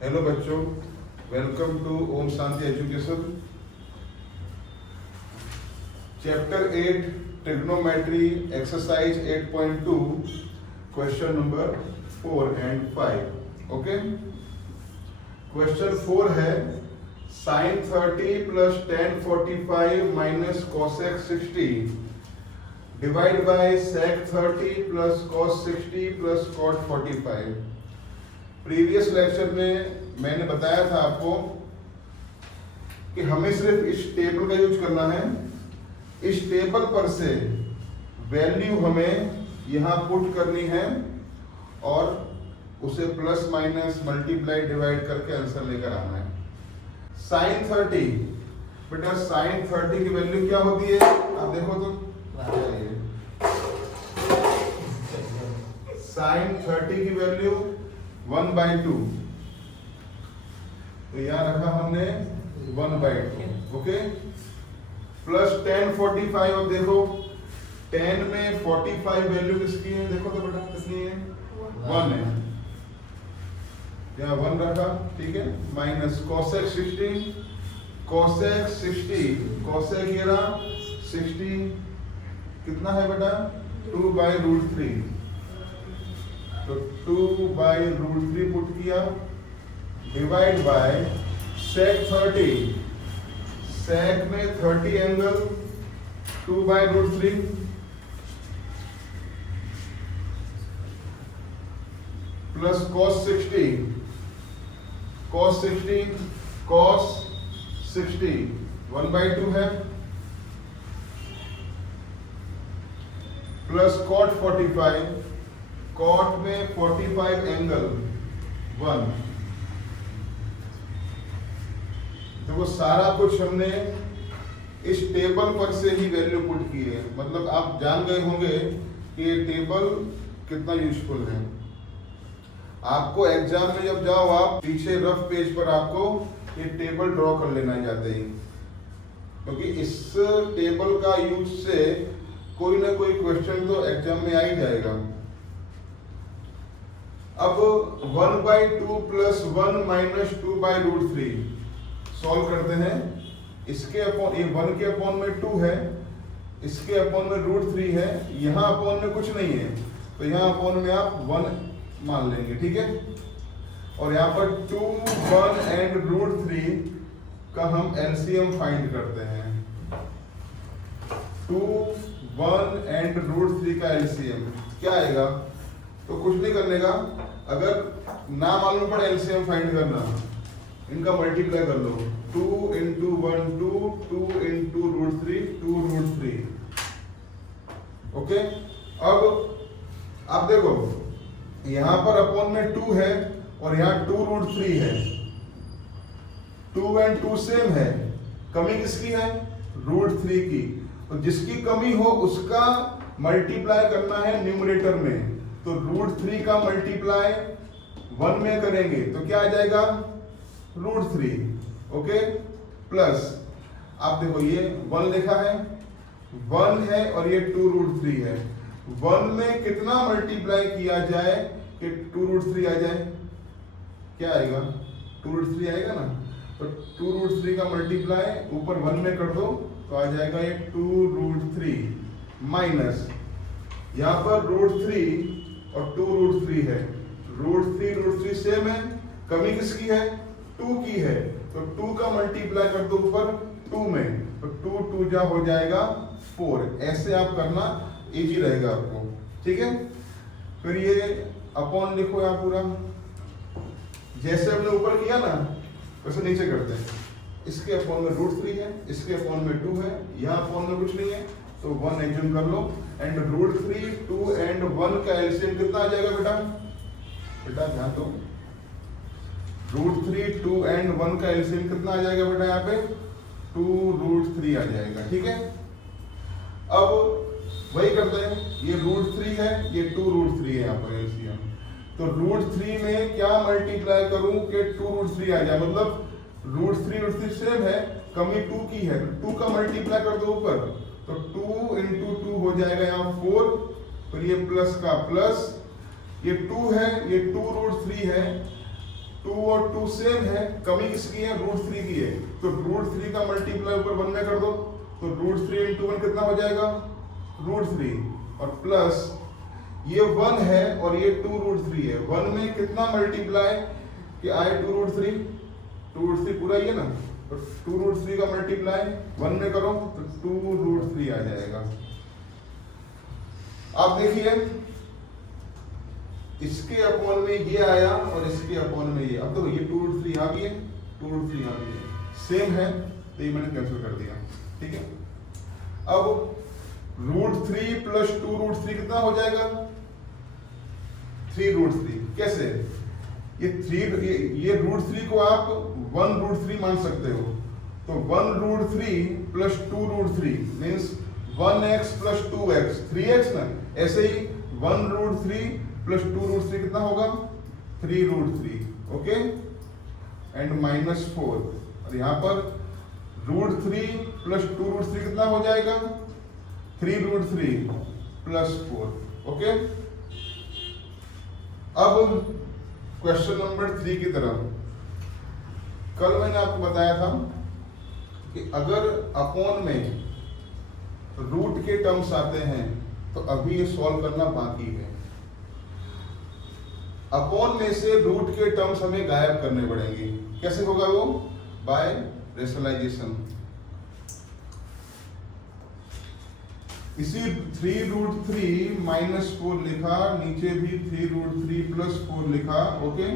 Hello बच्चों, welcome to Om Shanti education. Chapter 8 trigonometry exercise 8.2 question number 4 and 5। Okay, question 4 है sin 30 plus tan 45 minus cosec 60 divide by sec 30 plus cos 60 plus cot 45। Previous lecture में मैंने बताया था आपको कि हमें सिर्फ इस टेबल का यूज करना है। इस टेबल पर से वैल्यू हमें यहाँ पुट करनी है और उसे प्लस माइनस मल्टीप्लाई डिवाइड करके आंसर लेकर आना है। sin 30, बेटा sin 30 की वैल्यू क्या होती है? आप देखो तो sin 30 की वैल्यू 1/2, तो यहाँ रखा हमने 1/2। Okay, plus tan 45। अब देखो tan में 45 वैल्यू किसकी है? देखो तो बेटा कितनी है? 1 है, यहाँ 1 रखा, ठीक है। माइनस cosec 60, cosec 60 कितना है बेटा? 2/√3। तो 2/√3 पुट किया, डिवाइड बाय sec 30। sec में 30 एंगल 2/√3 प्लस cos 60 1/2 है, प्लस cot 45, cot में 45 एंगल 1। देखो सारा कुछ हमने इस टेबल पर से ही वैल्यू पुट की है। मतलब आप जान गए होंगे कि ये टेबल कितना यूजफुल है। आपको एग्जाम में जब जाओ, आप पीछे रफ पेज पर आपको ये टेबल ड्रॉ कर लेना है जाते ही, क्योंकि इस टेबल का यूज से कोई ना कोई क्वेश्चन तो एग्जाम में आ ही जाएगा। अब 1/2 प्लस 1 माइनस 2/√3 सॉल्व करते हैं। इसके अपॉन, ये 1 के अपॉन में 2 है, इसके अपॉन में √3 है, यहाँ अपॉन में कुछ नहीं है, तो यहाँ अपॉन में आप 1 मान लेंगे, ठीक है। और यहाँ पर 2, 1 एंड √3 का हम एलसीएम फाइंड करते हैं। 2, 1 एंड √3 का एलसीएम क्या आएगा? तो कुछ नहीं करने का, अगर ना मालूम पड़े एलसीएम फाइंड करना, इनका मल्टीप्लाई कर लो। 2 × 1 2, 2 × √3 2√3। ओके, अब आप देखो यहाँ पर अपॉन में 2 है और यहाँ 2√3 है। 2 एंड 2 सेम है, कमी किसकी है? √3 की। तो जिसकी कमी हो उसका मल्टीप्लाई करना है न्यूमरेटर में, तो √3 का मल्टीप्लाई 1 में करेंगे तो क्या आ जाएगा? √3। ओके, प्लस आप देखो ये 1 लिखा है, 1 है और ये 2√3 है। 1 में कितना मल्टीप्लाई किया जाए कि 2√3 आ जाए? क्या आएगा? 2√3 आएगा ना। तो 2√3 का मल्टीप्लाई ऊपर 1 में कर दो तो आ जाएगा ये 2√3 माइनस, यहाँ पर √3 और 2√3 है। √3 सेम है, कमी किसकी है? 2 की है, तो 2 का मल्टीप्लाई कर दो ऊपर 2 में, तो 2 2 जा हो जाएगा 4। ऐसे आप करना, इजी रहेगा आपको, ठीक है। फिर ये अपॉन लिखो यहाँ पूरा, जैसे हमने ऊपर किया ना वैसे नीचे करते हैं। इसके अपॉन में √3 है, इसके अपॉन में 2 है, यहाँ अपॉन में कुछ नहीं है, तो 1 एज्यूम कर लो। एंड √3, 2 एंड 1 का एलसीएम कितना आ जाएगा बेटा? बेटा ध्यान दो, √3, 2 एंड 1 का एलसीएम कितना आ जाएगा बेटा? यहाँ पे 2√3 आ जाएगा, ठीक है। अब वही करते हैं, ये √3 है, ये 2√3 है यहाँ पर एलसीएम। तो √3 में क्या मल्टीप्लाई करूं कि 2√3 आ जाए? मतलब √3 सेम है, कमी 2 की है, 2 का मल्टीप्लाई कर दो ऊपर, तो 2 × 2 हो जाएगा यहाँ 4। फिर ये प्लस का प्लस, ये 2 है, ये 2√3 है, 2 और 2 सेम है, कमी किसकी है? √3 की है। तो √3 का मल्टीप्लाई ऊपर 1 में कर दो, तो √3 × 1 कितना हो जाएगा? √3, और प्लस ये 1 है और ये 2√3 है। 1 में कितना मल्टीप्लाई कि आए 2√3, 2√3 पूरा ही है ना, तो 2√3 का मल्टीप्लाई 1 में करो तो 2√3 आ जाएगा। आप देखिए इसके अपॉन में ये आया और इसके अपॉन में ये, अब तो ये 2√3 यहाँ भी है, 2√3 यहाँ भी है, सेम है, तो ये मैंने कैंसिल कर दिया। ठीक है, अब √3 + 2√3 कितना हो जाएगा? 3√3। कैसे? ये √3 को आप 1√3 मान सकते हो, तो 1√3 + 2√3 मीन्स 1x + 2x, 3x ना। ऐसे ही 1√3 + 2√3 कितना होगा? 3√3। ओके, एंड -4, और यहाँ पर √3 + 2√3 कितना हो जाएगा? 3√3 + 4। ओके, अब क्वेश्चन नंबर 3 की तरफ। कल मैंने आपको बताया था कि अगर अपॉन में रूट के टर्म्स आते हैं तो अभी ये सॉल्व करना बाकी है। अपॉन में से रूट के टर्म्स हमें गायब करने पड़ेंगे। कैसे होगा वो? By rationalisation. इसी 3√3 - 4 लिखा, नीचे भी 3√3 + 4 लिखा। ओके,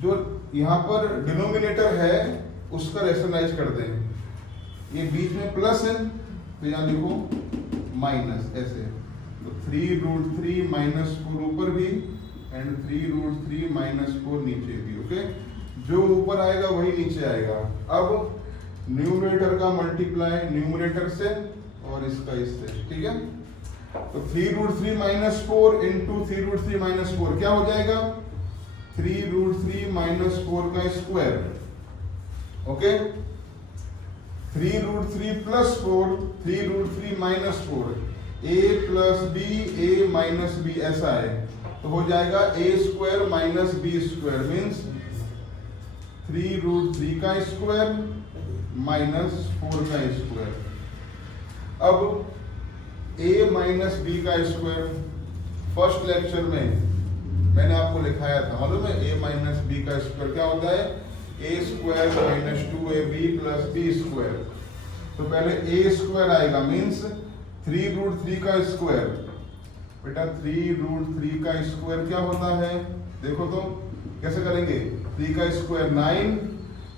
जो यहाँ पर डिनोमिनेटर है उसका रेशनलाइज कर दें। ये बीच में प्लस है तो यहाँ लिखो माइनस, ऐसे। तो 3√3 - 4 ऊपर भी एंड 3√3 - 4 नीचे भी। ओके, जो ऊपर आएगा वही नीचे आएगा। अब न्यूमरेटर का मल्टीप्लाई न्यूमरेटर से और इसका इससे। ठीक है, तो 3√3 - 4 × 3√3 - 4 क्या हो जाएगा? 3√3 - 4 का square. Okay, 3√3 + 4, 3√3 - 4, a + b, a - b, ऐसा है। तो हो जाएगा a² - b² मीन्स 3√3 का स्क्वायर -4 का स्क्वायर। अब a - b का स्क्वायर फर्स्ट लेक्चर में मैंने आपको लिखाया था, मालूम है? a - b का स्क्वायर क्या होता है? a² - 2ab + b²। तो पहले a² आएगा मीन्स 3√3 का स्क्वायर। बेटा 3√3 का स्क्वायर क्या होता है? देखो तो कैसे करेंगे? 3 का स्क्वायर 9,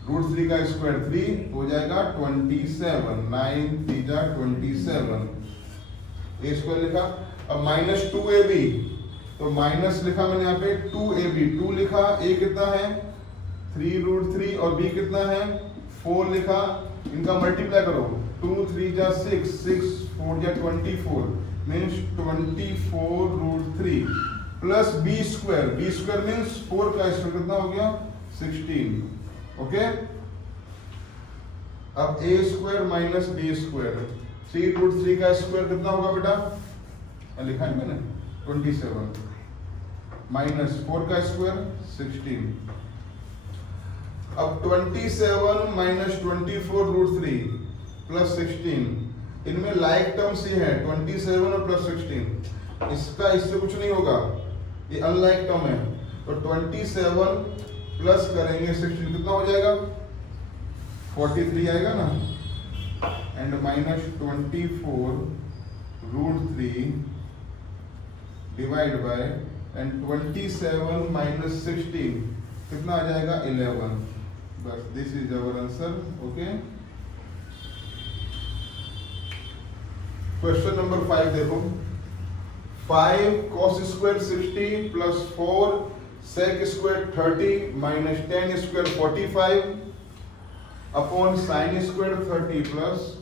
√3 का स्क्वायर 3, हो जाएगा 27। 9 × 3 = 27, a² लिखा। अब -2ab, तो माइनस लिखा मैंने यहाँ पे 2ab, 2 लिखा, a कितना है? 3√3 और b कितना है? 4 लिखा। इनका मल्टीप्लाई करो, 2 × 3 = 6, 6 × 4 = 24 मीन्स 24√3 प्लस b² मीन्स 4 का स्क्वायर कितना हो गया? 16। ओके, अब a² - b², 3√3 का स्क्वायर कितना होगा बेटा? लिखा है मैंने 27 -4 का स्क्वायर 16। अब 27 - 24√3 + 16, इनमें लाइक टर्म्स ही है 27 और +16। इसका इससे कुछ नहीं होगा, ये अनलाइक टर्म है। तो 27 प्लस करेंगे 16 कितना हो जाएगा? 43 आएगा ना, एंड -24√3 डिवाइड बाय एंड 27 - 16 कितना आ जाएगा? 11। बस this is our answer. Okay, question number 5 देखो। 5 cos² 60 + 4 sec² 30 - 10² 45 upon sin² 30 +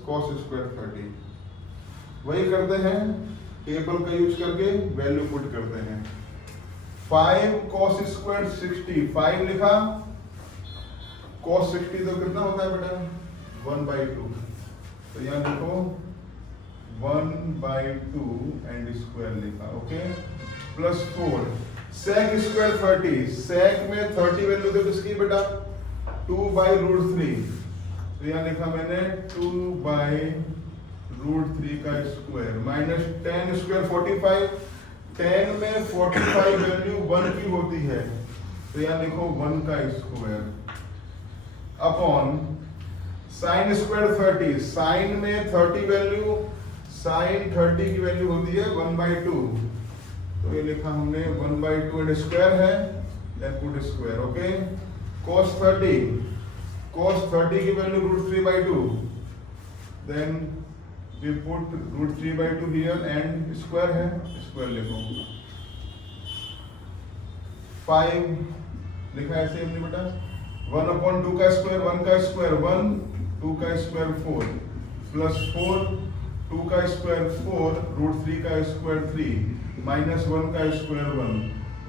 cos² 30। वही करते हैं, टेबल का यूज करके वैल्यू पुट करते हैं। 5 cos² 60, 5 लिखा, cos 60 तो कितना होता है बेटा? 1/2। तो यहाँ देखो 1/2 एंड स्क्वायर लिखा। ओके, +4 sec स्क्वायर 30, sec में 30 वैल्यू दे किसकी बेटा 2/√3, तो यहाँ लिखा मैंने 2/√3 का square minus tan square 45, tan में 45 वैल्यू 1 की होती है, तो यहाँ लिखो 1 का square upon sin square 30, sin में 30 वैल्यू, sin 30 की वैल्यू होती है 1/2, तो ये लिखा हमने 1/2 एंड स्क्वायर है, then put square, okay. cos 30 की वैल्यू √3/2, then we put √3/2 here and square है, स्क्वायर लिखो। 5 लिखा है ऐसे हमने बेटा 1/2 का स्क्वायर, 1 का स्क्वायर 1, 2 का स्क्वायर 4 प्लस 4, 2 का स्क्वायर 4, √3 का स्क्वायर 3 माइनस 1 का स्क्वायर 1,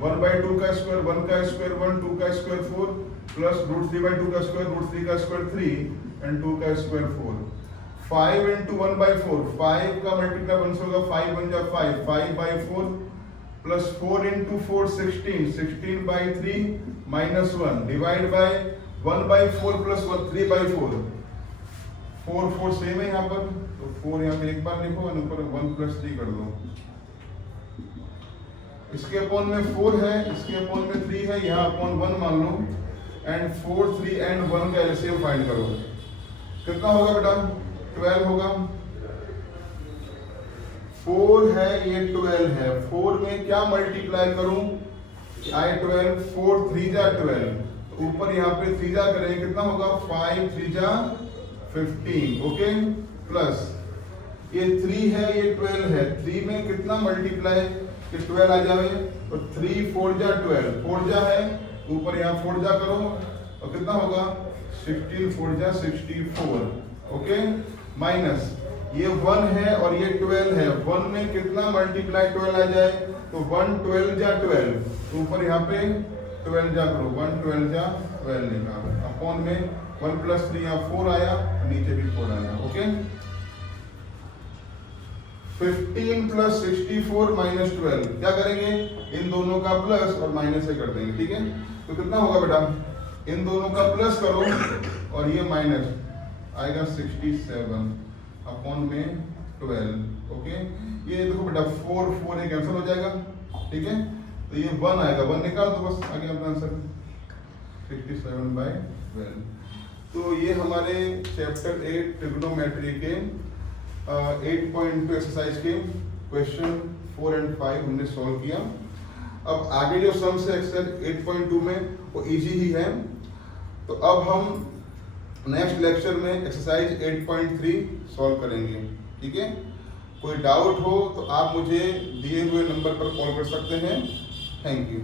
1/2 का स्क्वायर 1 का स्क्वायर 1, 2 का स्क्वायर 4 प्लस √3/2 का स्क्वायर, √3 का स्क्वायर 3 एंड 2 का स्क्वायर 4। 5 into 1/4, 5 का मल्टीप्लाई 1 से होगा 5 बन जा 5, 5/4 plus 4 into 4 16, 16/3 minus 1 divide by 1/4 plus 3/4, 4 4 same है यहाँ पर, तो 4 यहाँ पे एक बार लिखो और ऊपर 1 + 3 कर दो। इसके अपॉन में 4 है, इसके अपॉन में 3 है, यहाँ अपॉन 1 मान लो एंड 4 3 एंड 1 का एलसीएम फाइंड करो। कितना होगा बेटा 12 होगा, 4 है ये 12 है, 4 में क्या मल्टीप्लाई करूं I12, 4 3 जा 12, तो ऊपर यहाँ पे 3 जा करें कितना होगा 5 3 जा 15, ओके। प्लस ये 3 है ये 12 है, 3 में कितना मल्टीप्लाई कि 12 आ जाए, तो 3 4 जा 12, 4 जा है ऊपर यहाँ 4 जा करो और कितना होगा 16 4 जा 64, ओके। माइनस ये 1 है और ये 12 है, 1 में कितना मल्टीप्लाई 12 आ जाए, तो 1 12 जा 12, तो ऊपर यहाँ पे 12 जा करो, 1 12 जा 12 निकालो, अपॉन में 1 + 3 यहाँ 4 आया, नीचे भी 4 आया, ओके। 15 + 64 - 12, क्या करेंगे इन दोनों का प्लस और माइनस से कर देंगे, ठीक है। तो कितना होगा बेटा इन दोनों का प्लस करो और ये माइनस आएगा 67 अपॉन में 12, ओके। ये देखो बेटा 4 4 ये कैंसिल हो जाएगा, ठीक है, तो ये 1 आएगा, 1 निकाल दो बस, आगे अपना आंसर 67/12। तो ये हमारे चैप्टर 8 ट्रिग्नोमेट्री के 8.2 एक्सरसाइज के क्वेश्चन 4 और 5 हमने सॉल्व किया। अब आगे जो सम्स है एक्सरसाइज 8.2 में वो इजी ही है, तो अब हम नेक्स्ट लेक्चर में एक्सरसाइज 8.3 सॉल्व करेंगे, ठीक है। कोई डाउट हो तो आप मुझे दिए हुए नंबर पर कॉल कर सकते हैं। Thank you.